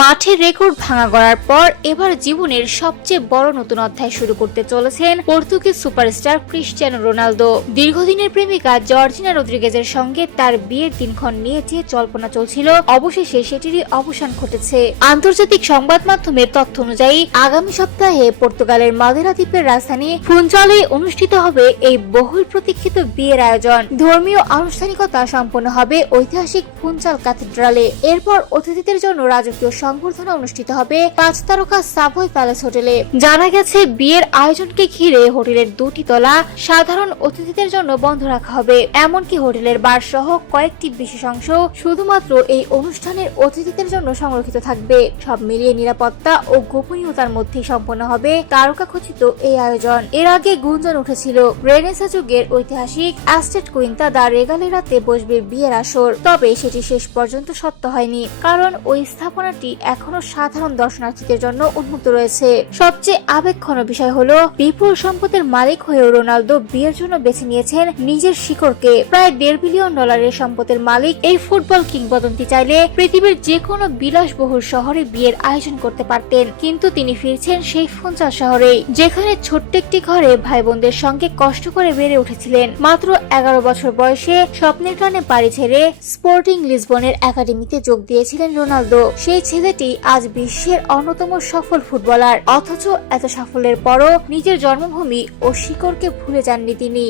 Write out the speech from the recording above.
মাঠের রেকর্ড ভাঙা করার পর এবার জীবনের সবচেয়ে বড় নতুন অধ্যায় শুরু করতে চলেছেন পর্তুগিজ সুপারস্টার ক্রিস্টিয়ানো রোনালদো। দীর্ঘদিনের প্রেমিকা জর্জিনা রদ্রিগেজের সঙ্গে তার বিয়ের দিনক্ষণ নিয়ে যে জল্পনা চলছিল, অবশেষে সেটিরই অবসান ঘটেছে। আন্তর্জাতিক সংবাদ মাধ্যমের তথ্য অনুযায়ী আগামী সপ্তাহে পর্তুগালের মাদেরা দ্বীপের রাজধানী ফুনচালে অনুষ্ঠিত হবে এই বহুল প্রতীক্ষিত বিয়ের আয়োজন। ধর্মীয় আনুষ্ঠানিকতা সম্পন্ন হবে ঐতিহাসিক ফুনচাল ক্যাথেড্রালে। এরপর অতিথিদের জন্য রাজকীয় সংবর্ধনা অনুষ্ঠিত হবে 5 তারকা সাভয় প্যালেস হোটেলে। জানা গেছে, বিয়ের আয়োজনকে ঘিরে হোটেলের 2টি তলা সাধারণ অতিথিদের জন্য বন্ধ রাখা হবে। এমনকি হোটেলের বার সহ কয়েকটি বিশেষ অংশ শুধুমাত্র এই অনুষ্ঠানের অতিথিদের জন্য সংরক্ষিত থাকবে। সব মিলিয়ে নিরাপত্তা ও গোপনীয়তার মধ্যে সম্পন্ন হবে তারকা খচিত এই আয়োজন। এর আগে গুঞ্জন উঠেছিল রেনেসাঁ যুগের ঐতিহাসিক অ্যাস্টেট কুইন্তা দা রেগালেরাতে বসবে বিয়ের আসর। তবে সেটি শেষ পর্যন্ত সত্য হয়নি, কারণ ওই স্থাপনাটি এখনো সাধারণ দর্শনার্থীদের জন্য উন্মুক্ত রয়েছে। সবচেয়ে আবেগঘন বিষয় হলো, বিপুল সম্পদের মালিক হয়েও রোনালদো বিয়ের জন্য বেছে নিয়েছেন নিজের শিকড়কে। প্রায় $1.5 বিলিয়ন সম্পদের মালিক এই ফুটবল কিংবদন্তি চাইলে পৃথিবীর যে কোনো বিলাসবহুল শহরে বিয়ের আয়োজন করতে পারতেন, কিন্তু তিনি ফিরছেন সেই ফুনচাল শহরেই, যেখানে ছোট্ট একটি ঘরে ভাই বোনদের সঙ্গে কষ্ট করে বেড়ে উঠেছিলেন। মাত্র 11 বছর বয়সে স্বপ্নের টানে পাড়ি ছেড়ে স্পোর্টিং লিসবনের একাডেমিতে যোগ দিয়েছিলেন রোনালদো। সেই ছেলেটি আজ বিশ্বের অন্যতম সফল ফুটবলার, অথচ এত সাফল্যের পরও নিজের জন্মভূমি ও শিকড়কে ভুলে যাননি তিনি।